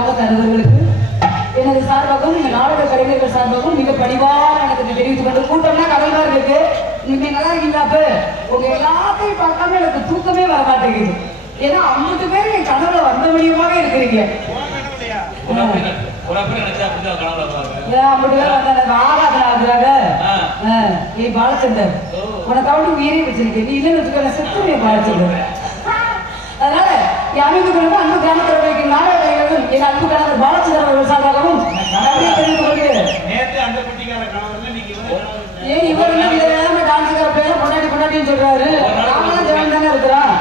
கிராமத்து அலுவலர்களுக்கு எனது சார்பாகவும் இந்த நாடக கலைஞர்கள் சார்பாகவும் மிக பணிவான எனக்கு தெரிவித்துக் கொண்டு கூட்டம்னா கடல்தான் இருக்கு. நீங்க நல்லா இருக்கீங்களா? உங்க எல்லாத்தையும் பார்க்காம எனக்கு தூக்கமே வர மாட்டேங்குது. ஏன்னா 50 பேர் என் கனவுல வந்த முடியுமாக இருக்கிறீங்க. பாலச்சந்தர் உனக்காவது உயிரை வச்சிருக்கேன். நீ இல்லைன்னு வச்சுக்க செத்துமே பாலச்சந்தர். அதனால அமைந்து கொண்டு அன்பு கிராமத்திற்கு நாடக கலைஞர்கள் என் அன்பு கணவர் பாலச்சந்தர் அவர்கள் சார்பாகவும் தெரிவித்துக் கொள்கிறேன். ஏன் இவர் கொண்டாடின்னு சொல்றாரு? நாமளும் ஜெவன் தானே இருக்கிறோம்.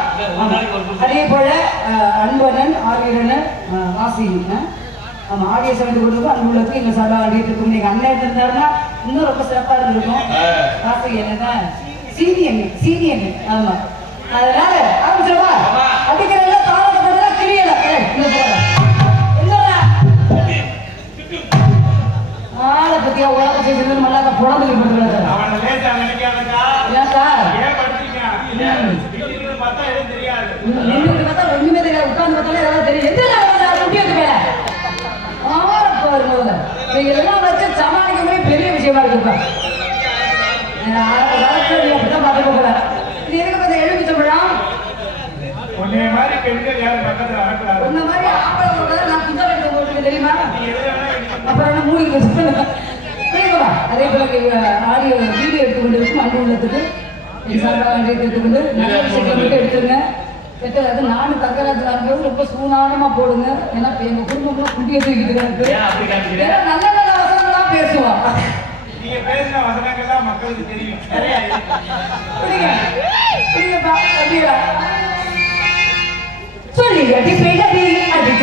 அதே போல அன்பண்ணன் ஆரியண்ணன் வாசி ஆமா ஆடிய சமைத்து கொண்டு அன்புள்ளதுக்கு எங்க சார்பாக ஆடிட்டு நீங்க அண்ணன் இருந்தாருன்னா இன்னும் ரொம்ப சிறப்பா இருந்திருக்கும். வாசி என்னதான் சீனியன் ஆமா. அதனால ஆரம்பிச்சிருவா அடிக்கிறதுல தாளத்தை கிரியல ஆளை பத்தியா உலக செய்து மல்லாக்க புலம்புலி பண்றாரு. ஒண்ணுமே தெரியாது. உட்கார்ந்து பார்த்தாலே ஏதாவது தெரியும். எல்லாம் வச்சு சமாளிக்கவே பெரிய விஷயமா இருக்குப்பா. அப்படிதான் பார்த்துக்க போல. இது எதுக்கு பார்த்த எழுப்பிச்சோம் உன்ன மாதிரி ஆம்பளை நான் குஞ்சா எடுத்து போட்டு தெரியுமா? அப்புறம் என்ன மூடி தெரியுமா? அதே போல ஆடியோ வீடியோ எடுத்து கொண்டு இருக்கும் அன்பு உள்ளத்துக்கு எடுத்துக்கொண்டு நல்ல விஷயத்தை மட்டும் எடுத்துருங்க. பெற்றது நானும் தக்கராஜ் ஆகும்போது ரொம்ப சூனானமா போடுங்க. ஏன்னா எங்க குடும்பம்லாம் குண்டியை தூக்கிட்டு நல்ல நல்ல வசனங்கள்லாம் பேசுவோம். சொல்லி அடி பேடி அடி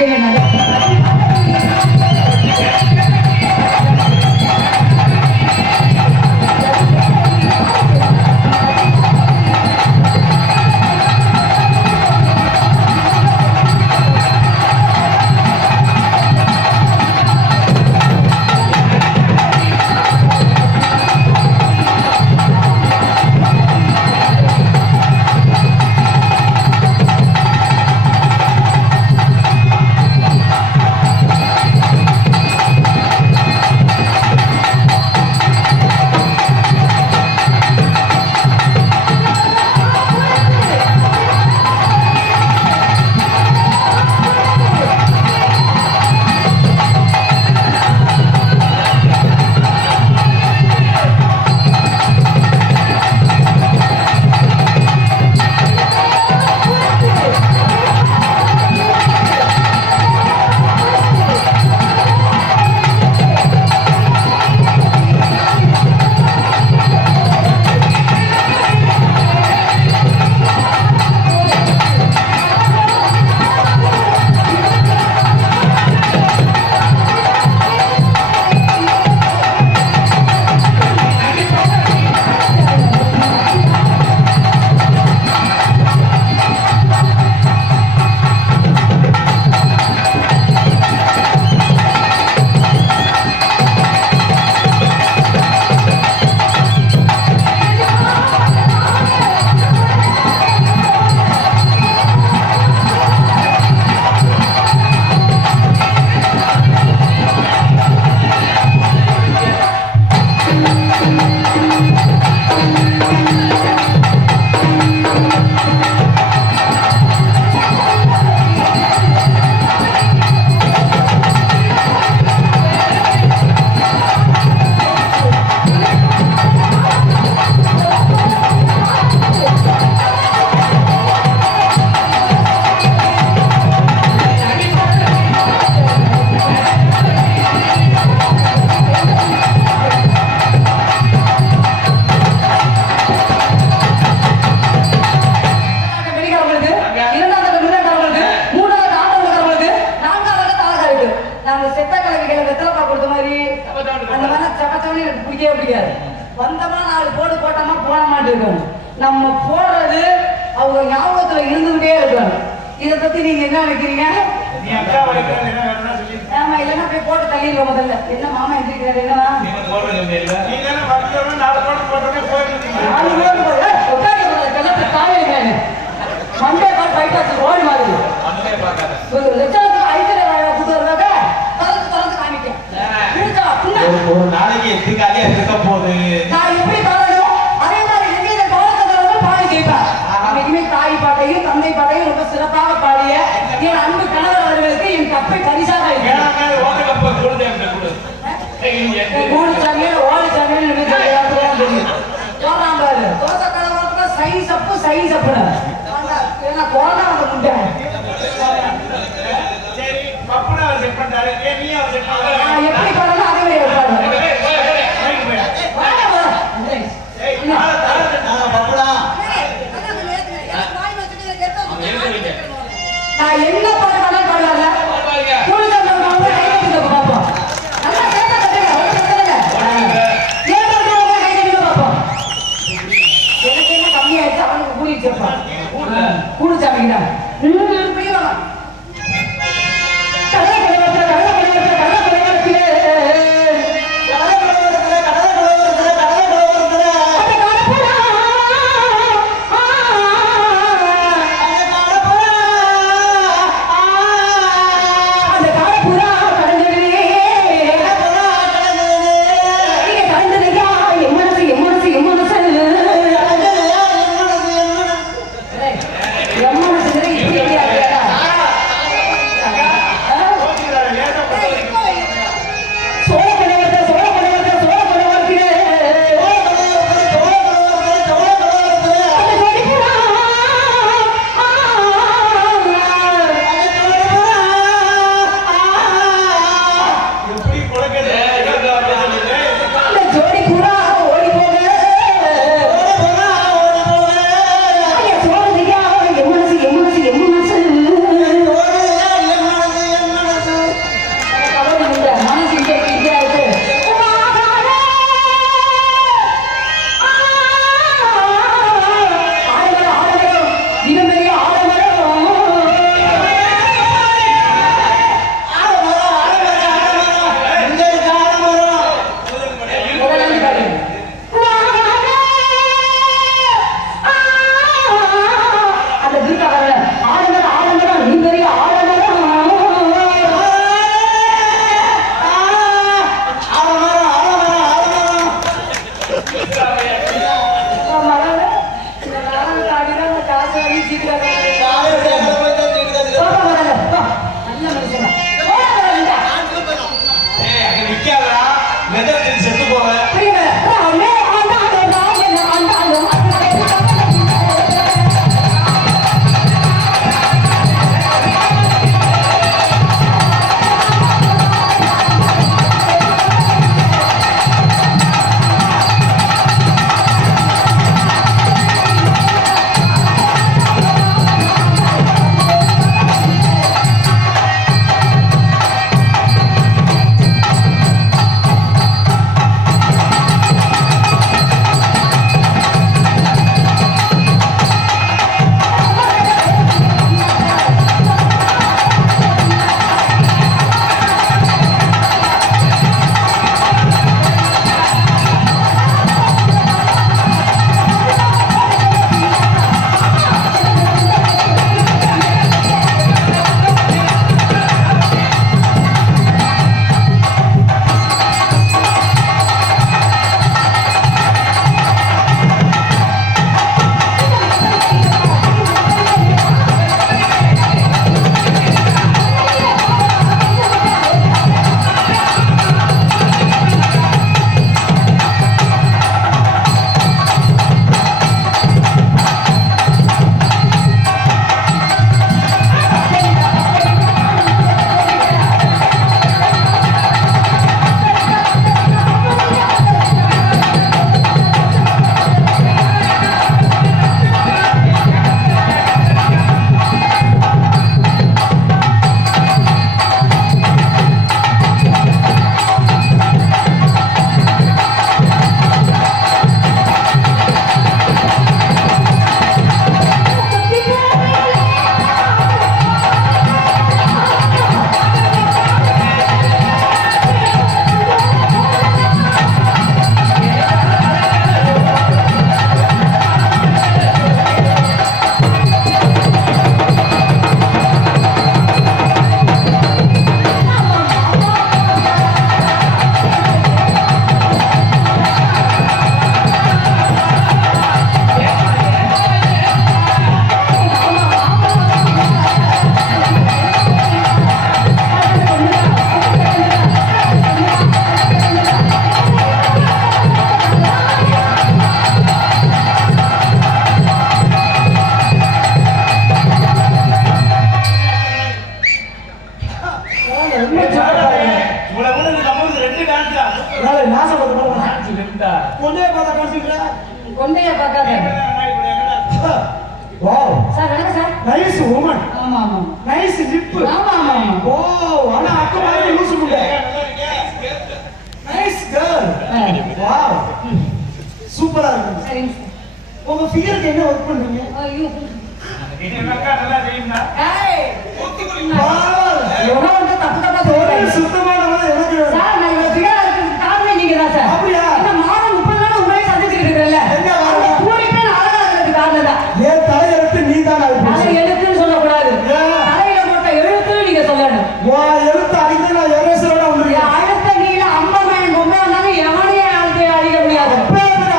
வந்தமா 4 போடு போட்டோமா போன மாட்டேன். நம்ம போடுறது அவங்க ஞாபகத்துல இருந்துகிட்டே இருக்கணும். இதை பத்தி நீங்க என்ன நினைக்கிறீங்க? ஆமா, இல்லைன்னா போய் போட்டு தள்ளிடுவோம். முதல்ல என்ன மாமா எந்திரிக்கிறாரு? என்னவா மண்டே பாட்டு பைட்டாச்சு ரோடு மாதிரி லட்சத்துக்கு ஐஸ்வர்யா புத்தகம் ஒரு நாளைக்கு எட்டு காலியா இருக்க போகுது. நான் எப்படி பாடணும் அதே மாதிரி இந்த பாடத்தை பாடி கேட்பேன். இன்னைக்குமே தாய் பாட்டையும் தந்தை பாட்டையும் ரொம்ப சிறப்பாக பாடிய என் அன்பு கணவர் அவர்களுக்கு என் கப்பை பரிசாக எப்படி பாடணும் அதே மாதிரி நான் என்ன பாடுறாங்க பாடுவாங்க எனக்கு என்ன கம்மியாயிடுச்சு அவனுக்கு கூடிச்சிருப்பான் கூடிச்சாமிங்களா நாளை நாசம் பார்த்து போகலாம். டான்ஸ் இருந்தா கொண்டே பார்த்தா காமிச்சிக்கிறா. கொண்டைய பார்க்காத வாவ், சார் வணக்கம் சார். நைஸ் உமன், ஆமா ஆமா நைஸ் லிப். ஆமா ஆமா ஆமா. ஓ, ஆனா அக்க மாதிரி யூஸ் பண்ணல. Nice girl. வாவ், சூப்பரா இருக்கு. சரிங்க சார். உங்க ஃபிகருக்கு என்ன ஒர்க் பண்றீங்க? ஐயோ இது மக்கா நல்லா தெரியுமா ஏய் வாவ், எவ்வளோ வந்து தப்பு தப்பா ஒரு சொல்றேன் சுத்தமான வந்து எனக்கு சார். நான் இவ்வளவு ஃபிகரா இருக்கிறதுக்கு காரணமே நீங்க தான் சார். அப்படியா? இந்த மாதம் 30 நாள் உங்களை சந்திச்சுக்கிட்டு இருக்கிறேன்ல, எங்க வாங்க? அந்த பூரிப்பே நான் அழகா இருக்கிறதுக்கு காரணம் தான். ஏன் தலையெழுத்து நீ தான் அது தலை பேசு. எழுத்துன்னு சொல்லக்கூடாது, ஏன்? தலையில போட்ட எழுத்துன்னு நீங்க சொல்லணும். வா, எழுத்து அடிக்க நான் எரேசரோட வந்திருக்கேன். அடுத்த நீல அம்பமன் பொம்மை வந்தாலும் எவனையும் அழிக்க முடியாது.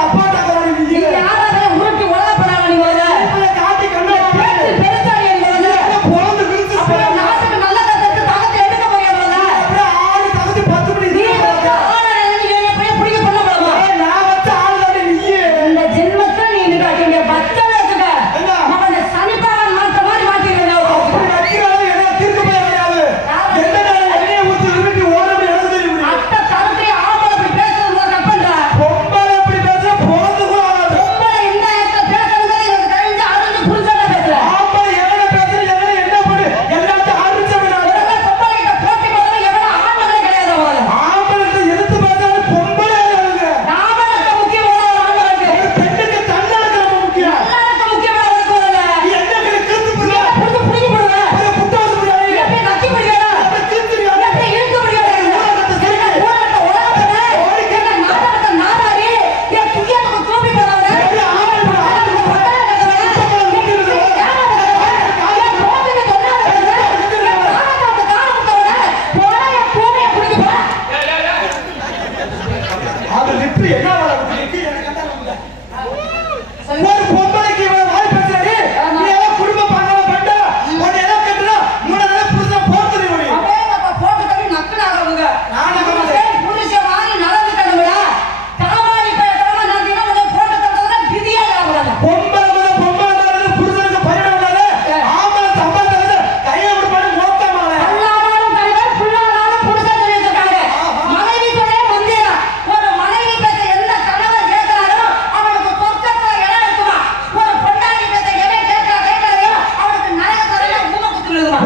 அப்பா டக்கறானே நீ. நீங்க யாராவது உருட்டி உலகப்படாத நீ முதல்ல. இப்ப காட்டி கண்ணா பேச்சு பெருசா நீ முதல்ல. பொளந்து விழுந்து அப்புறம் நாட்டுக்கு நல்ல கருத்து தகத்தை எடுக்க முடியாது முதல்ல. அப்படியே ஆடி தகுதி 10 மணி நீ நீ வந்து ஆளை நீங்க போய் பிடிக்க பண்ண கூடாது. நான் வச்ச ஆள் தானே நீ. இந்த ஜென்மத்தை நீ நிக்காதீங்க. பச்சை வச்சுக்க. என்ன? நம்ம இந்த சனிப்பாவன் மாற்ற மாதிரி மாத்திக்கிறேன். அப்படி வைக்கிறாலும் என்ன தீர்க்க முடியாது. என்ன எண்ணெயை ஊத்தி விரும்பி ஓடணும் எனக்கு தெரியும். அத்தை தரத்தை ஆம்பளை இப்படி பேசுறது முதல்ல தப்பு பண்ற. பொம்பளை எப்படி பேசுற பொறந்து கூட ஆகாது. பொம்பளை இந்த இடத்துல பேசுறது எனக்கு தெரிஞ்சு அறிஞ்சு புரிஞ்சாக பேசுற. ஆம்பளை எவனை பேசுற எவனை என்ன பண்ணு எல்லாத்தையும் அடிச்ச விடாது. இதெல்லாம் பொம்பளைகிட்ட போட்டி போடுறது எவனும் ஆண்களே கிடையாது முதல்ல. ஆம்பளை எதிர்த்து பேசாலும் பொம்பளை ஆளுங்க. நாமளுக்கு முக்கியமான ஒரு ஆண்களுக்கு. ஒரு பெண்ணுக்கு தன்னடக்கம் ரொம்ப முக்கியம். எல்லாருக்கும் முக்கியமான ஒரு முதல்ல. நீ என்ன கிறுத்து புள்ள புடிச்சு புடிச்சு போடுவேன். ஒரு புட்டாசு புள்ளாடி எப்படி நக்கி பிடிக்கிறா? அப்ப கிறுத்துறியா? எப்படி இழுத்து பிடிக்கிறா? ஊரகத்தை உலகத்தை என்ன நாடகத்தை நாடாடி என் துயரத்துக்கு தூப்பி போறவன. எப்படி ஆம்பளை கூட ஆளுங்க அது லிப்ட் என்ன வர லிப்ட் எனக்கு கண்டா ஒரு பொம்பளைக்கு இவ்வளவு வாய் பேசுறடி. நீ ஏதோ குடும்ப பாக்காம பண்ண உன்னை ஏதோ கேட்டா மூணு நாள் புருஷன் போத்துறீ நீ. பொம்பளை மேல பொம்பளை மேல புருஷனுக்கு பரிட விடாத. ஆம்பளை சம்பந்தத்தை கையை விடுப்பாடு மோத்தமால.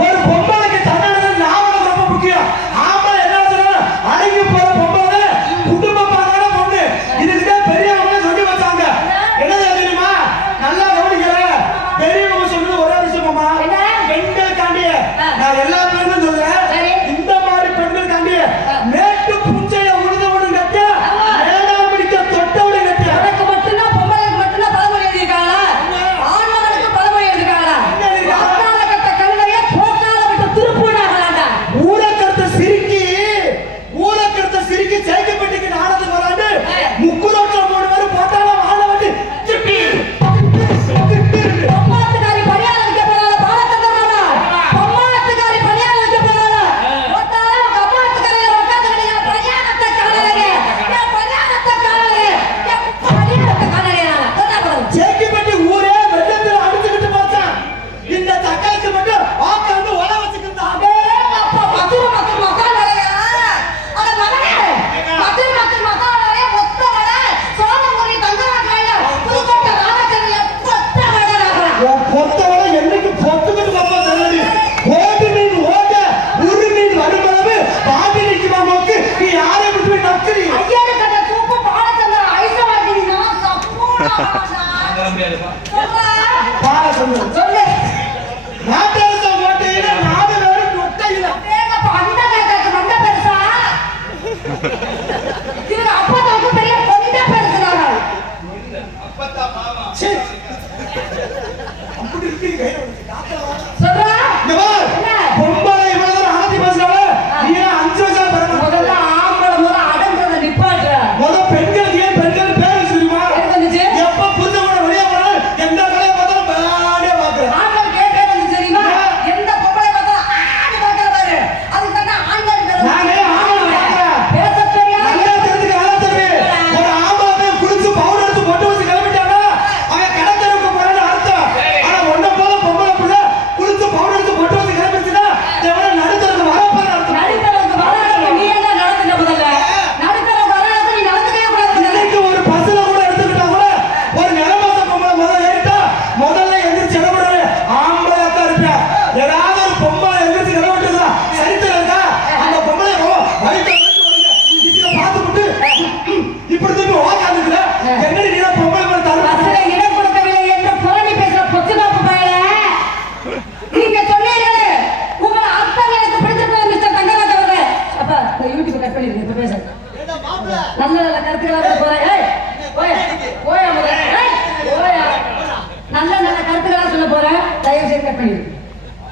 ஒரு பொம்பளைக்கு தன்னடக்கம் ஞாபகம் ரொம்ப முக்கியம். ஆம்பளை என்ன சொல்றாங்க? அடங்கி போற பொம்பளை குடும்ப பாக்காத பொண்ணு. இதுக்குதான் பெரியவங்க சொல்லி வச்சாங்க. என்னது தெரியுமா? நல்லா கவனிக்கிற. பெரியவங்க சொன்னது ஒரே விஷயமாமா. என்ன? பெண்களுக்காண்டி நான் எல்லா பெண்களும் சொல்றேன். சரி. இந்த மாதிரி பெண்களுக்காண்டி மேட்டு புஞ்சைய உழுது விடு கட்டியா மேடா பிடிக்க தொட்ட விடு கட்டியா ஊரக்கருத்த சிரிக்கி ஜெயிக்கப்பட்டிக்கு நாடத்துக்கு வராண்டு முக்கு ரோட்ல 3 பேரும் போட்டாலும் வாழ வந்து திப்பி ஜெயிக்கப்பட்டி ஊரே வெள்ளத்துல அடிச்சுக்கிட்டு போச்சான். இந்த தக்காய்க்கு மட்டும் ஆக்காந்து ஒல வச்சுக்கிட்டான். பொத்தவரை என்னைக்கு பொத்துக்கிட்டு பாப்பா சொல்லி ஓட்டு மீன் ஓட்ட உரு மீன் வருமளவு பாட்டி நிக்குமா நோக்கு நீ யாரை விட்டு போய் நக்குறீ பாட சொல்லு நாட்டரச ஓட்டையில 4 பேரும் நொட்டையில சீ. அப்படி இருக்கு கையில வந்து காத்துல வா. இங்க வா. பொம்பளை இவ்வளவு தூரம் ஆதி பேசுறாளே நீ 5 வருஷம் பிறகு முத பெண்களுக்கு ஏன் பெண்கள் பேர் தெரியுமா? எப்ப புரிஞ்சவன வெளியே போனாலும் எந்த கலையை பார்த்தாலும் பேடியா பாக்குற நல்ல நல்ல கருத்துக்களா சொல்ல போறேன். ஏய் போயா போயா முதல்ல. ஏய் போயா நல்ல நல்ல கருத்துக்களா சொல்ல போறேன். தயவு செய்து கட் பண்ணிடு.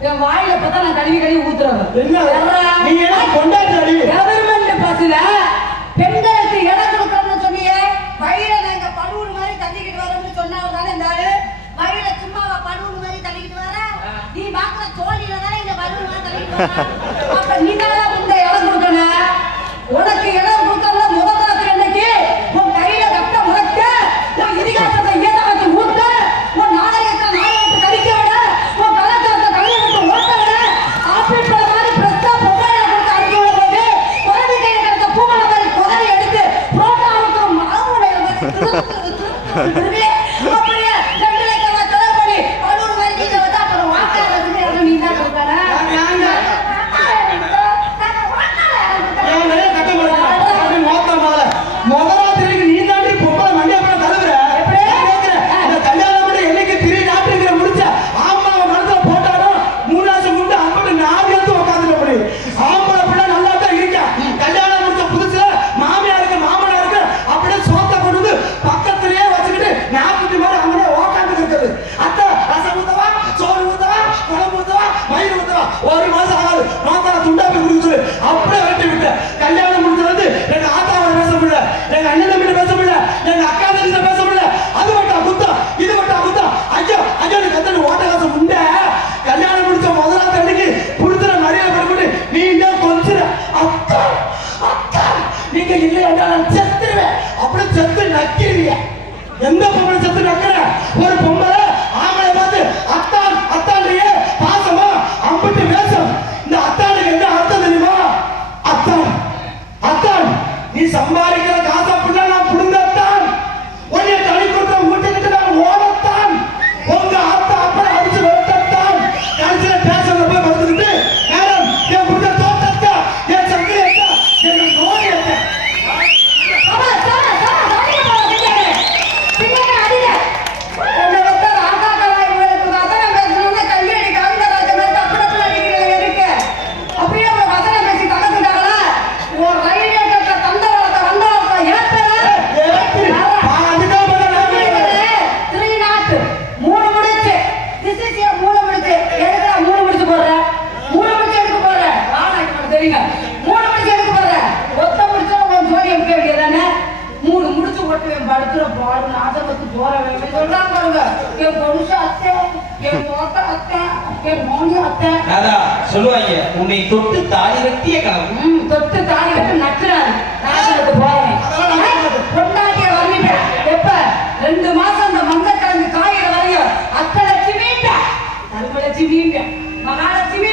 என் வாயில பார்த்தா நான் கழுவி ஊத்துறேன். நீ என்ன கொண்டாடி கவர்மெண்ட் பஸ்ல பெண்களுக்கு இடம் கொடுக்கணும்னு சொன்னீங்க. வயிற நாங்க படுவுறு மாதிரி தள்ளிக்கிட்டு வரோம்னு சொன்னாலும் இந்த ஆளு வயிற சும்மாவா படுவுறு மாதிரி தள்ளிக்கிட்டு வர? நீ பாக்குற தோழியில தானே இந்த படுவுறு மாதிரி தள்ளிக்கிட்டு வர. அப்ப நீ தான் இந்த இடம் கொடுக்கணும். உனக்கு இடம் கொடுக்கணும். முதல்ல அன்னைக்கு உன் கையில கட்ட முளைக்க, உன் இதிகாசத்தை ஏதா வச்சு ஊட்ட, உன் நாடகத்தை நாடகத்தை கடிக்க விட, உன் கலாச்சாரத்தை கலைய விட்டு ஓட்ட விட, ஆப்பிள் பழம் மாதிரி பிரஸ்தா பொம்மையா கொடுத்து அடிக்க விட போது குழந்தை கையில கிடந்த பூமலை மாதிரி குதறி எடுத்து புரோட்டாவுக்கு மாவுடைய மாதிரி அப்படியே 2 லட்சம் செலவு பண்ணி பலூர் மாதிரி நீங்க வச்சா அப்புறம் வாக்காளருக்கு யாரும் நீ தான் கொடுத்தாரா? முதலாத்திரிக்கு நீ தாண்டி பொம்பளை மண்டிய படம் தழுவுற இந்த கல்யாணம் பண்ணி என்னைக்கு திரி நாட்டுங்கிற முடிச்ச ஆம்பளை மனசுல போட்டாலும் 3 வருஷம் முண்டு அம்பட்டு 4 எடுத்து உட்காந்துட முடியும். ஆம்பளை பிள்ளை நல்லா தான் இருக்கா. கல்யாணம் முடிச்ச புதுசுல மாமியாருக்கு மாமனாருக்கு அப்படியே சோத்த கொண்டு வந்து பக்கத்திலேயே வச்சுக்கிட்டு நாற்பத்தி மாதிரி அங்கே உட்காந்து இருக்குது. அத்தை ரசம் ஊத்தவா, சோறு ஊத்தவா, குழம்பு ஊத்தவா, மயில் ஊத்தவா, 1 மாசம் ஆகாது மாத்தால துண்டாப்பி குடிக்க சொல்லு அப்படியே வெட்டி விட்டு கல்யாணம் முடிஞ்சது எங்க ஆத்தாவோட பேச முடியல, எங்க அண்ணன் தம்பி பேச முடியல, எங்க அக்கா தங்கச்சி பேச முடியல. அது மட்டும் குத்தம், இது மட்டும் குத்தம். ஐயோ ஐயோ நீ கத்தனு ஓட்ட காசு முண்ட கல்யாணம் முடிச்ச முதலாத்த அன்னைக்கு புடிச்சுற மரியாதை பண்ணி நீ இன்னும் கொஞ்சம் அக்கா அக்கா நீங்க இல்லையா நான் செத்துருவேன். அப்படியே செத்து நக்கிறீங்க. எந்த பொம்பளை செத்து நக்கிற? ஒரு பொம்பளை ஆம்பளை பார்த்து அத்தான் அத்தான்றியே பாசமா அம்பிட்டு பேசும். இந்த அத்தானுக்கு என்ன அர்த்தம் தெரியுமா? அத்தான் அத்தான் நீ சம்பாதிக்கிற காசை புள்ள நான் புடுங்கத்தான், உன்னை தனி கொடுத்த வீட்டுக்கிட்டு நான் ஓடத்தான், உங்க அத்தை அப்படி அடிச்சு விரட்டத்தான். கடைசியில பேசுறத போய் வந்துக்கிட்டு மேடம் என் புள்ள தோட்டத்தா, என் சங்கி அத்தா, என் நோய் அத்தா. சொல்லுவாங்க உன்னை தொட்டு தாலி கட்டிய கனவு. தொட்டு தாலி கட்டு நட்டுறாரு. நாட்டுக்கு போறேன் பொண்டாட்டிய வந்துட்டேன். எப்ப 2 மாசம் அந்த மஞ்சக்கிழங்கு காயிற வரையும் அத்தலட்சுமி தர்மலட்சுமி மகாலட்சுமி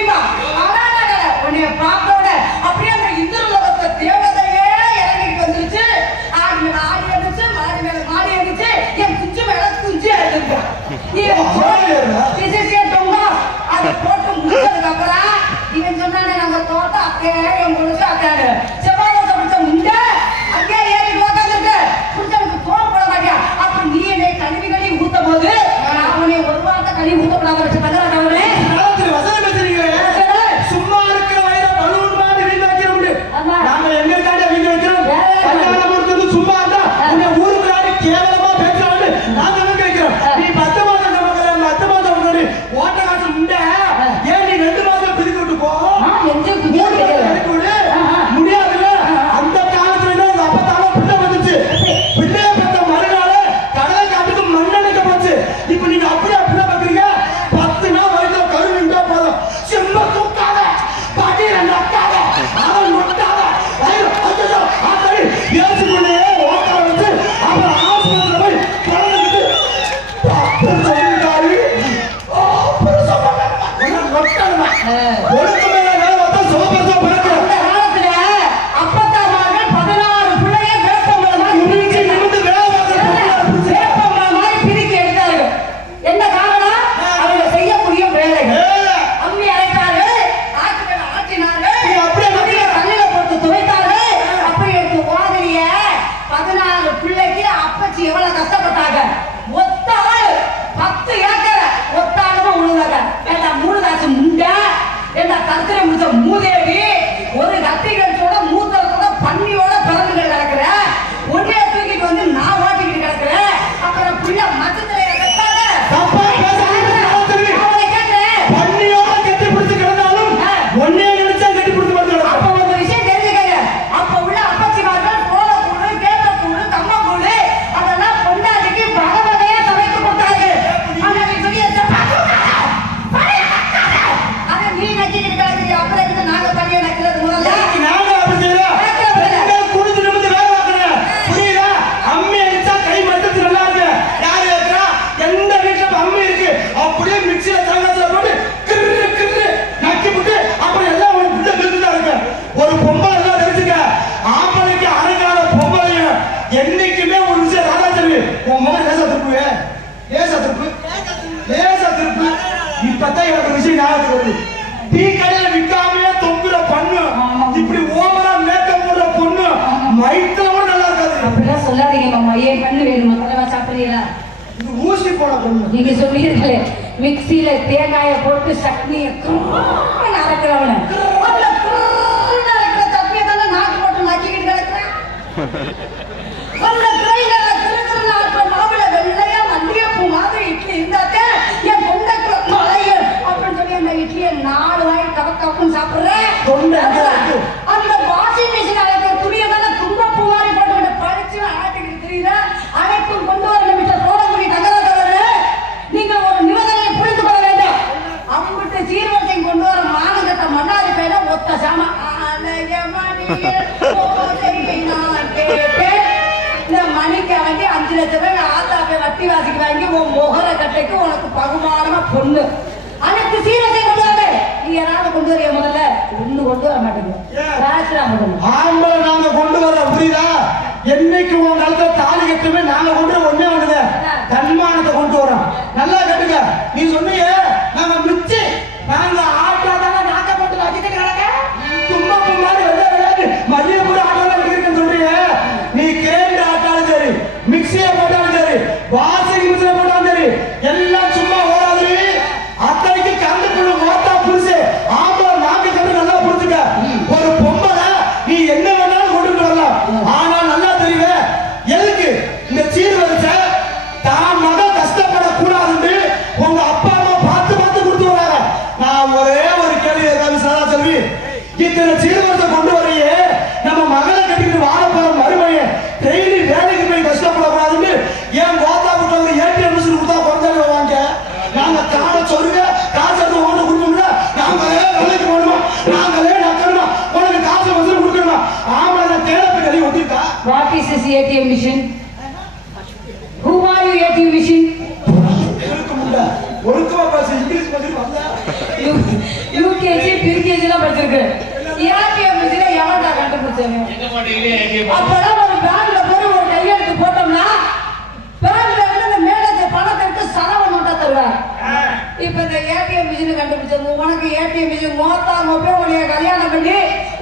உன்னைய பார்த்தோட அப்படியே அந்த இந்து லோகத்தை தேவதையே இறங்கிட்டு வந்துருச்சு. ஆடி மேல ஆடி அடிச்சு, மாடி மேல மாடி அடிச்சு, என் குஞ்சு மேல குஞ்சு அடிச்சு அதை போட்டு முடிச்சதுக்கு அப்புறம் இவன் சொன்னானே நாங்க தோட்டம் அப்படியே என் குடிச்சு அக்காரு செவ்வாய் பிடிச்ச முண்டை அது என்னைக்குமே ஒரு விஷயம் ராதாச்செல்வி உன் மகன் லேசா திருப்பு இப்பதான் எனக்கு ஒரு விஷயம் ஞாபகத்துக்கு வருது. டீ கடையில விற்காமையே தொங்குற பொண்ணு, இப்படி ஓவரா மேக்கப் போடுற பொண்ணு மைத்துல கூட நல்லா இருக்காது. அப்படிலாம் சொல்லாதீங்க மாமா. ஏன் பண்ணு வேணுமா? தலைவா சாப்பிடுறீங்களா? இது ஊசி போட பொண்ணு. நீங்க சொல்லிருக்கீங்களே மிக்சியில தேங்காய போட்டு சட்னியை அரைக்கிறவன அரைக்கிற சட்னியை தானே நாக்கு போட்டு நக்கிக்கிட்டு கிடக்குறேன். அந்த கிரைண்டர்ல திருக்குறள் ஆட்டுற மாவுல வெள்ளையா மல்லிகைப்பூ மாதிரி இட்லி இருந்தாத்தே என் கொண்டைக்குள்ள மலையும் அப்படின்னு சொல்லி அந்த இட்லியை 4 வாய் கவக்கப்புன்னு சாப்பிடுறேன். அந்த வாஷிங் மிஷின் அழைக்கிற துணியை தானே துன்பப்பூ மாதிரி போட்டு பறிச்சு ஆட்டிக்கிட்டு தெரியுற அனைத்தும் கொண்டு வர நிமிஷம் சோழங்குடி நகரத்தவரு நீங்க ஒரு நிபந்தனையை புரிந்து கொள்ள வேண்டும். அவங்ககிட்ட சீர்வரிசை கொண்டு வர மாநகரத்தை மன்னாரி பேர ஒத்த சாமா இந்த மணிக்கு வாங்கி 5 லட்சம் ரூபாய் ஆத்தாப்பை வட்டி வாசிக்கு வாங்கி உன் முகர கட்டைக்கு உனக்கு பகுமானமா பொண்ணு அனைத்து சீரத்தை கொண்டு வர நீ யாராவது கொண்டு வரைய முதல்ல ஒண்ணு கொண்டு வர மாட்டேங்க. ஆம்பளை நாங்க கொண்டு வர புரியுதா? என்னைக்கு உன் காலத்துல தாலி கட்டுமே நாங்க கொண்டு வர ஒண்ணே ஒண்ணுது தன்மானத்தை கொண்டு வரோம். நல்லா கட்டுங்க. நீ சொன்னீங்க நாங்க மிச்சி நாங்க ஆட்டாதான நாக்க போட்டு வச்சுட்டு கிடக்க தும்பப்பூ மாதிரி விளையாடு மல்லிகைப்பூ ஆட்டாதான் இருக்குன்னு சொல்றீங்க. நீ கிரைண்டர் ஆட்டாலும் சரி மிக்சியை போட்டாலும் சரி வாஷிங் மிஷினை போட்டாலும் சரி எல்லாம் சும்மா ஓடாது. அத்தனைக்கு கண்டு புழு ஓட்டா புரிசு ஆம்பளை நாக்கு கண்டு நல்லா புரிஞ்சுக்க. ஒரு பொம்பளை நீ என்ன வேணாலும் கொண்டு வரலாம். ஆனா நல்லா தெரியுது எதுக்கு இந்த சீர் வரிசை தான் மகன் கஷ்டப்படக்கூடாதுன்னு உங்க அப்பா அம்மா பார்த்து பார்த்து கொடுத்து வராங்க. நான் ஒரே ஒரு கேள்வி ஏதாவது சாதா செல்வி இத்தனை சீர் வரிசை கொண்டு வரையே நம்ம மகளை கட்டிட்டு வாழ போற மறுமையை டெய்லி வேலைக்கு போய் கஷ்டப்படக்கூடாதுன்னு ஏன் கோத்தா விட்டு ஒரு ஏடிஎம் மிஷின் கொடுத்தா குறைஞ்சாலே வாங்க. நாங்க காலை சொல்லுங்க காசு எடுத்து ஓட்ட கொடுக்கணும்ல நாங்களே வேலைக்கு போகணுமா நாங்களே நக்கணுமா உனக்கு காசு வந்து கொடுக்கணுமா? ஆமா நான் தேடப்பை கறி ஒட்டிருக்கா. What is this ATM machine? Who are you ATM machine? ஒழுக்கமா பேச இங்கிலீஷ் பத்தி வந்தா யூகேஜி பிரிகேஜிலாம் படிச்சிருக்கேன். ATM machine எவன்டா கண்டுபிடிச்சாங்க? அப்பதான் ஒரு பேங்க்ல போய் ஒரு கையெழுத்து போட்டோம்னா பேங்க்ல இருந்து அந்த மேனேஜர் பணத்தை எடுத்து சரவ நோட்டா தருவார். இப்ப இந்த ATM மிஷின் கண்டுபிடிச்சது உனக்கு ATM மிஷின் மோத்தா மொபே உடைய கல்யாணம் பண்ணி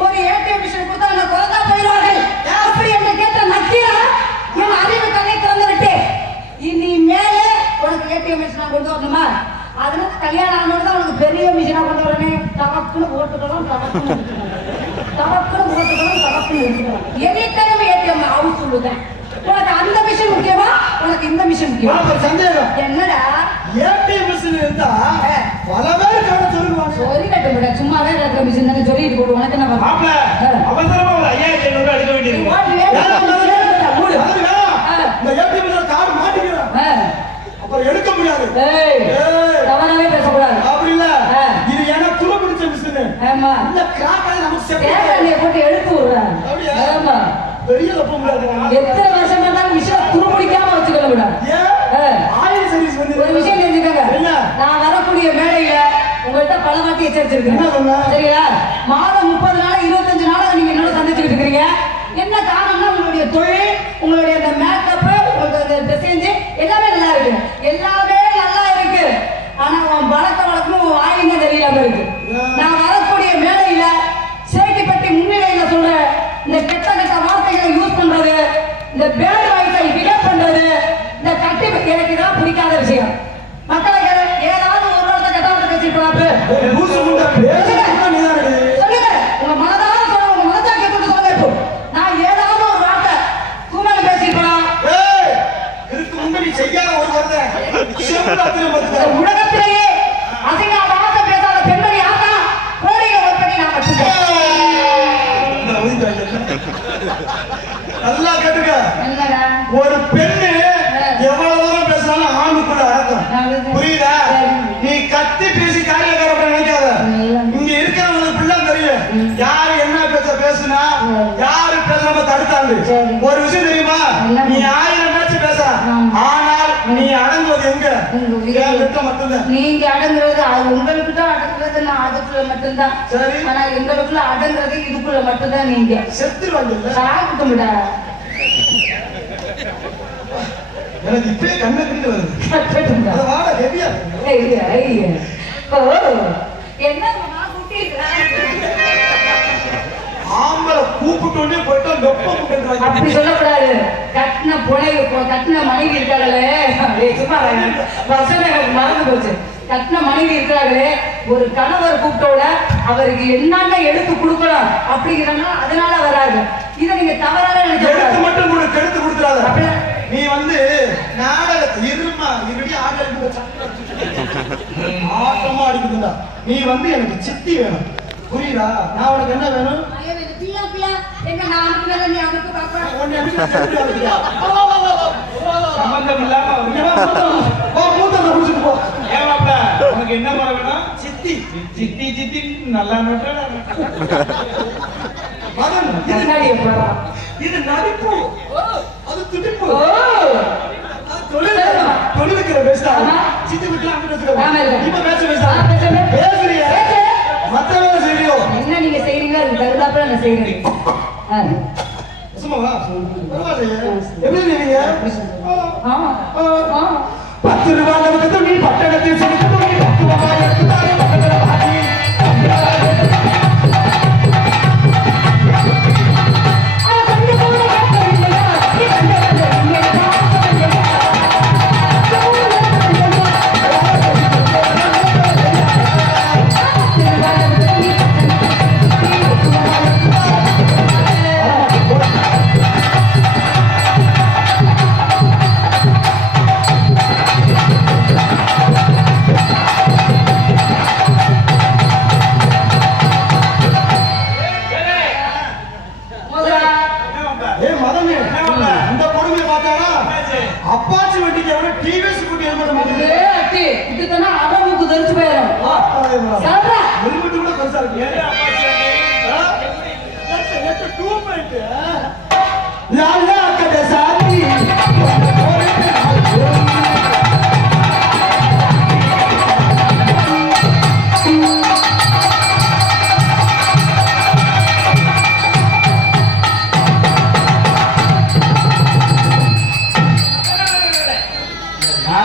ஒரு ATM மிஷின் கொடுத்தா என்ன குறைந்தா போயிடுவார்கள். அப்படி என்ன கேட்ட நக்கீரா என் அறிவு கண்ணை திறந்து விட்டு இனி மேலே உனக்கு ATM மிஷின் நான் கொண்டு வரணுமா? அதனால கல்யாணம் ஆனோட தான் உனக்கு பெரிய மிஷினா கொண்டு வரேன். தவக்குன்னு போட்டுக்கலாம் தவக்குன்னு எடுத்துக்கலாம். எனி டைம் ATM அவுட் சொல்லுதேன். உனக்கு அந்த மிஷின் முக்கியமா உனக்கு இந்த மிஷின் முக்கியமா? சந்தேகம் என்னடா ஏடிஎம் மிஷின் இருந்தா பல பேர் கவனம் சொல்லுவாங்க. சொல்லி கட்டுங்கடா சும்மாவே இருக்கிற மிஷின் தானே சொல்லிட்டு போடு. உனக்கு என்ன மாப்ள அவசரமா ஒரு 5500 எடுக்க வேண்டியிருக்கு. இந்த ஏடிஎம் மிஷின் கார்டு மாட்டிக்கிறோம் அப்புறம் எடுக்க முடியாது. தவறாவே பேசக்கூடாது. அப்படி இல்ல இது எனக்கு துணை பிடிச்ச மிஷின். ஆமா இந்த கிராக்கால நமக்கு செட் தேவையை போட்டு எடுத்து விடுறாங்க. ஆமா பெரிய லப்பம் முடியாது. எத்தனை வருஷம் இருந்தாலும் மிஷினை துருப்பிடிக்காம வச்சுக்கல கூடாது. ஆயில் சர்வீஸ் வந்து ஒரு விஷயம் தெரிஞ்சுக்கங்க. நான் வரக்கூடிய மேடையில உங்கள்கிட்ட பல வாட்டி எச்சரிச்சிருக்கேன். சரியா? மாதம் 30 நாள் 25 நாள் நீங்க என்னோட சந்திச்சுக்கிட்டு இருக்கீங்க. என்ன காரணம்னா உங்களுடைய தொழில் உங்களுடைய அந்த மேக்கப் உங்களுடைய டிசைன்ஸ் எல்லாமே நல்லா இருக்கு. எல்லாமே நல்லா இருக்கு. ஆனா உன் வழக்கமும் உன் வாயிங்க தெரியாம இருக்கு. நான் வரக்கூடிய மேடையில சேட்டிப்பட்டி முன்னிலையில சொல்ற இந்த கெட்ட கெட்ட வார்த்தைகளை யூஸ் பண்றது இந்த பேட் வாய்ஸை பிகப் பண்றது இந்த கட்டி எனக்கு இதான் பிடிக்காத விஷயம். மக்களை ஏதாவது ஒரு வார்த்தை கெட்ட வார்த்தை பேசிட்டு சொல்லுங்க. உங்க மனதார சொல்ல உங்க மனசா கேட்டு சொல்லுங்க. இப்போ நான் ஏதாவது ஒரு வார்த்தை குமர பேசிக்கலாம். செய்யாத ஒரு வார்த்தை உலகத்திலேயே அசிங்க வார்த்தை பேசாத பெண்மணி ஆத்தா கோடியை ஒரு பண்ணி நான் மட்டும் நல்லா கேட்டுக்க. ஒரு பெண்ணு எவ்வளவு தூரம் பேசினாலும் ஆணுக்குள்ள அடக்கம். புரியுதா? நீ கத்தி பேசி காரியக்காரப்பட நினைக்காத. இங்க இருக்கிறவங்களுக்கு பிள்ளை தெரியும் யாரு என்ன பேசுனா யாரு பேசாம தடுத்தாண்டு. ஒரு விஷயம் தெரியுமா? நீ 1000 பேச்சு பேசலாம். ஆனால் நீ அடங்குவது எங்க? மட்டும்தான். நீங்க அடங்குறது அது உங்களுக்கு தான் அடங்குறது. நான் அதுக்குள்ள மட்டும்தான். சரி. ஆனா எங்களுக்குள்ள அடங்குறது இதுக்குள்ள மட்டும்தான். நீங்க செத்துருவாங்க. சாப்பிட்டுடா எனக்கு இப்பயே கண்ணை கிட்ட வருது. கட்டட்டுங்களா? அது வாட ஹெவியா என்ன மாமா குட்டி ஆம்பளை கூப்பிட்டோன்னே போயிட்டா லொப்ப கூப்பிட்டு அப்படி சொல்லக்கூடாது. கட்டின மனைவி இருக்காங்களே, சும்மா வசனம் எனக்கு மறந்து போச்சு. கட்டின மனைவி இருக்காங்களே, ஒரு கணவர் கூப்பிட்டோட அவருக்கு என்னென்ன எடுத்து கொடுக்கணும் அப்படிங்கிறனா அதனால வராது. இதை நீங்க தவறாக எடுத்து மட்டும் கூட கெடுத்து கொடுத்துறாத. அப்படி நீ வந்து நாடகத்தை இருமா இப்படி ஆட்டமா அடிக்குதுடா. நீ வந்து எனக்கு சித்தி வேணும், புரியுதா? நான் உனக்கு என்ன வேணும்? சம்பந்தம் இல்லாம மூத்தத்தை குடிச்சிட்டு போ. ஏமாப்ல உனக்கு என்ன முறை வேணும்? சித்தி சித்தி சித்தி நல்லா மகன் இது பின்னாடியே போறான். இது நடிப்பு, அது துடிப்பு. ஓ தொழிலுக்கிற பேசுறா. ஆமா. சித்தி வீட்டுல ஆமா, இல்ல. இப்ப பேச ஆ, பேசுறேன். பேசுறியா? மத்த வேலை செய்யறியோ? என்ன நீங்க செய்றீங்க அது தகுந்தாப்புல நான் செய்றேன். சும்மாவா? பரவாயில்லையே. எப்படி நீங்க? ஆமா ஆமா 10 ரூபாய் நமக்கு நீ பட்டணத்தில் சிரித்து நீ 10 ரூபாய் எடுத்துட்டாரு பக்கத்துல பாதி. அப்பாச்சி வண்டிக்கு எவ்வளவு டிவிஎஸ் கூட்டி ஏற்பட மாட்டேங்குது. இதுதானே அவனுக்கு தெரிஞ்சு போயிடும். சொல்றா ஹெல்மெட் கூட பெருசா இருக்கு. ஏன் அப்பாச்சி வண்டி 2 லாலா கட சாதி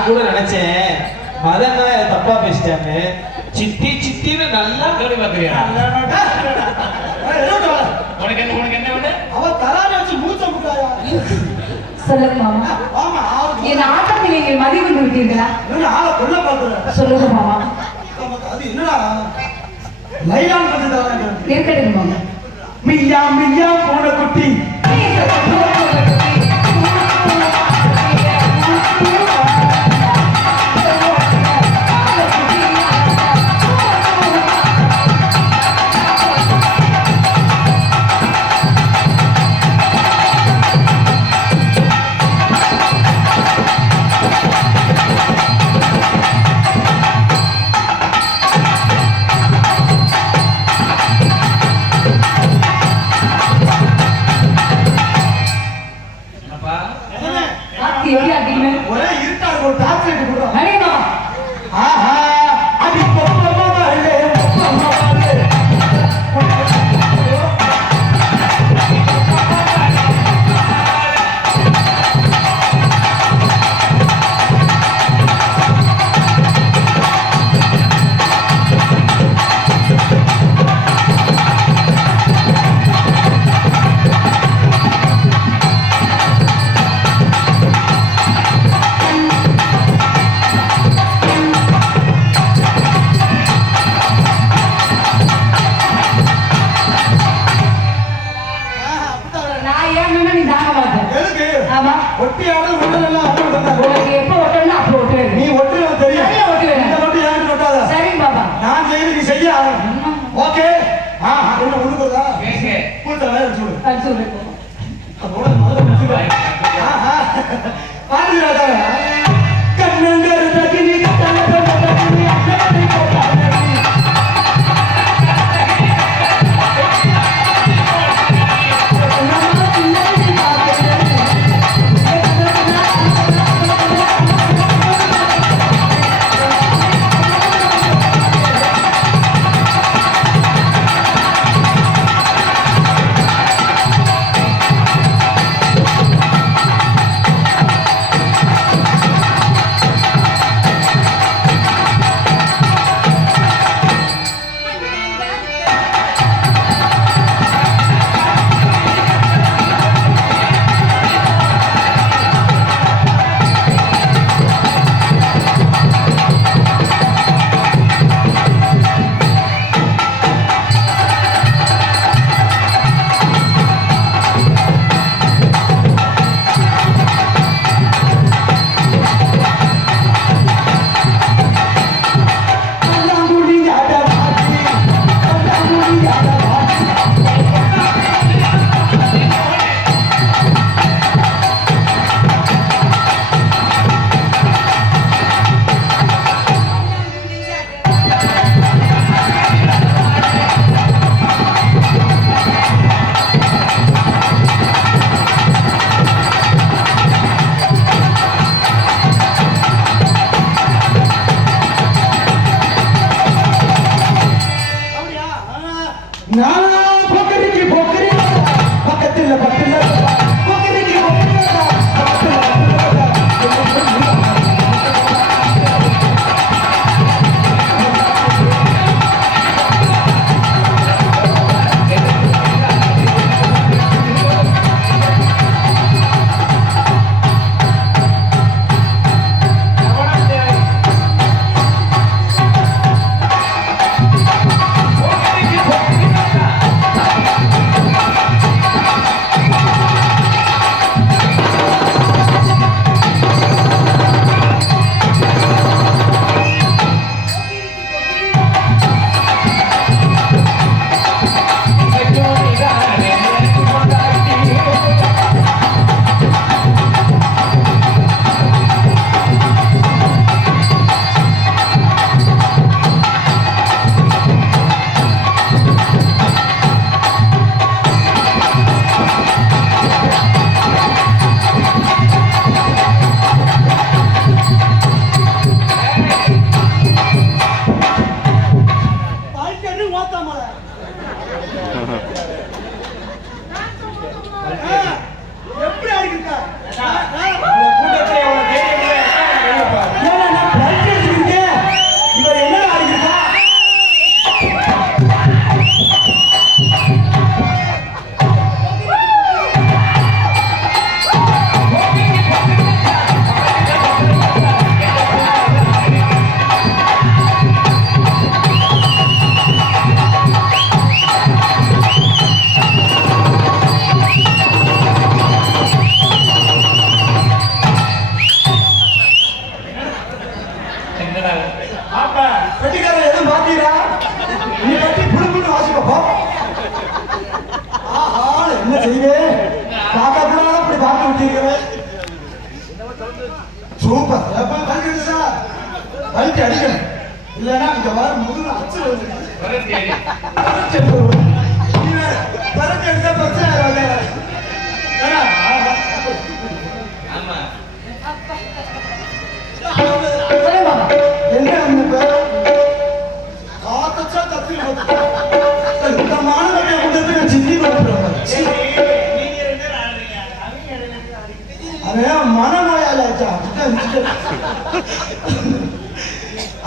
கூட நினைச்சேன் மதன் தப்பா பேசிட்டாங்க. சித்தி சித்தின்னு நல்லா கேள்வி பாக்குறியா? உனக்கு என்ன வேணும்? அவ தரான வச்சு மூச்ச முட்டாயா? சொல்லுங்க மாமா. ஆமா என் ஆட்டத்தை நீங்கள் மதிய கொண்டு விட்டீர்களா? என்ன ஆளை கொல்ல பாக்குற? சொல்லுங்க மாமா. அது என்னடா லைலான் பண்ணி தராங்க. இருக்கட்டும் மாமா. மியா மியா போன குட்டி ஒரே இருட்டா ஒரு டார்ச் லைட் போடுறோம். ஆஹா அடி பொம்மமாலே பொம்மமாலே ஒட்டியாடு ஒட்டலாம் உங்களுக்கு எப்ப ஒட்டணும் அப்ப ஒட்டு. நீ ஒட்டுறது தெரியும். சரியா ஒட்டுவேன். இந்த மட்டும் யாருக்கு ஒட்டாத. சரிங்க பாபா. நான் செய்து நீ செய்ய ஓகே. என்ன உழுகுறதா? கூட்ட வேற சொல்லு. அடிச்சு விடுங்க. அதோட முதல்ல முடிச்சுடா. பாத்துறாதா? கண்ணங்கர் தகினி கட்டல தகினி அக்கறை போட்டானே. நம்ம சின்னதி பாக்கறே. சூப்பர். எப்ப கல்கட்டு சார் கல்கட்டு அடிக்கணும். இல்லைன்னா இங்க வர முதுகு அச்சு வருது. பரட்டி அடிச்சா பிரச்சனை ஆயிரும். சொல்லுங்க பாப்பா. என்ன அந்த பேர் காத்தச்சா தத்தி இந்த மாணவர்களை கொண்டு போய் சிந்தி கொடுத்துருவாங்க. அதே மனநோயாளி ஆச்சா.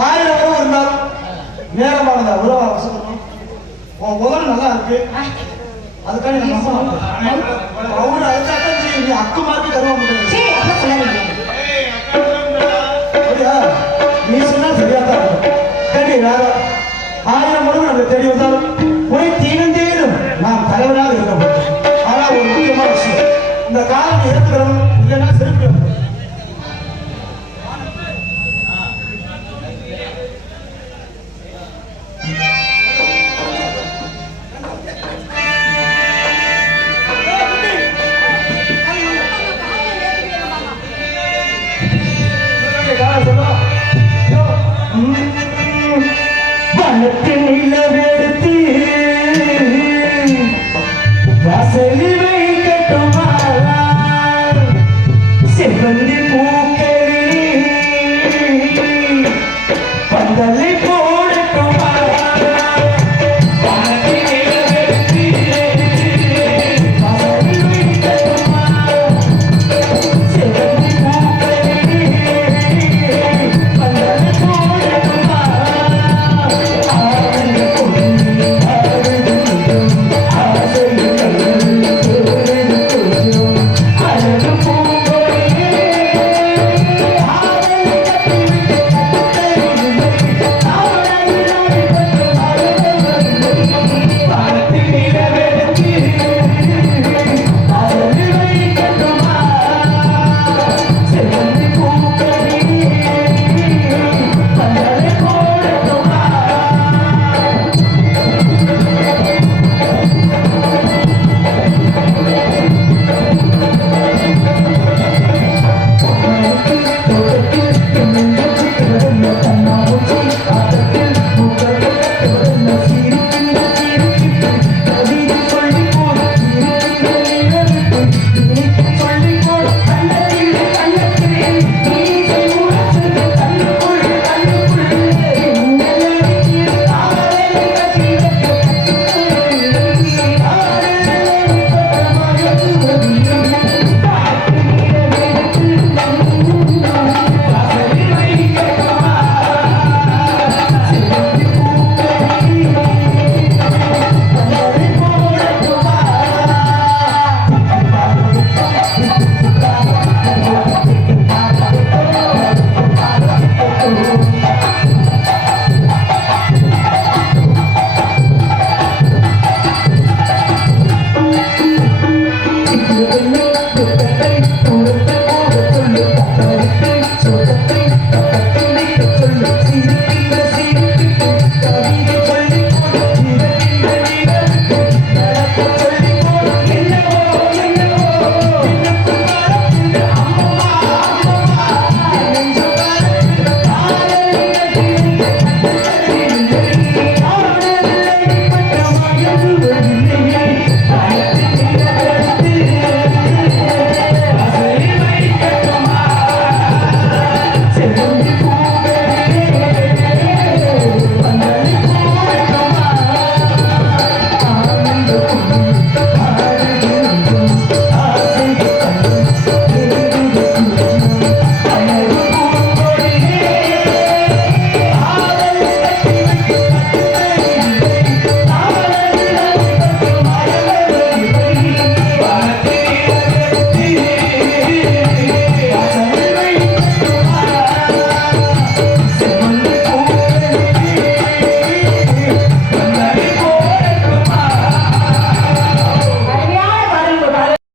1000 உறவு இருந்தாலும் நேரமானதா உறவா வசதி உன் உதவி நல்லா இருக்கு. அதுக்காக நீ நம்ப மாட்டேன். அவரு அழைச்சாதான் நீ அக்கு மாத்தி தருவ முடியாது. சரி அப்ப சொல்லாதீங்க. அப்படியா? நீ சொன்னா சரியா தான் இருக்கும். கேட்டு யாரும் 1000 உறவு நம்ம தேடி வந்தாலும் உரை தீனந்தேனும் நாம் தலைவராக இருக்க மாட்டோம். ஆனா ஒரு முக்கியமான விஷயம், இந்த காலம் ஏற்றுக்கிறோம் இல்லைன்னா செலுக்கிறோம். வனத்து நிலவெடுத்து வாசலில் வைக்கட்டுமா செவ்வந்தி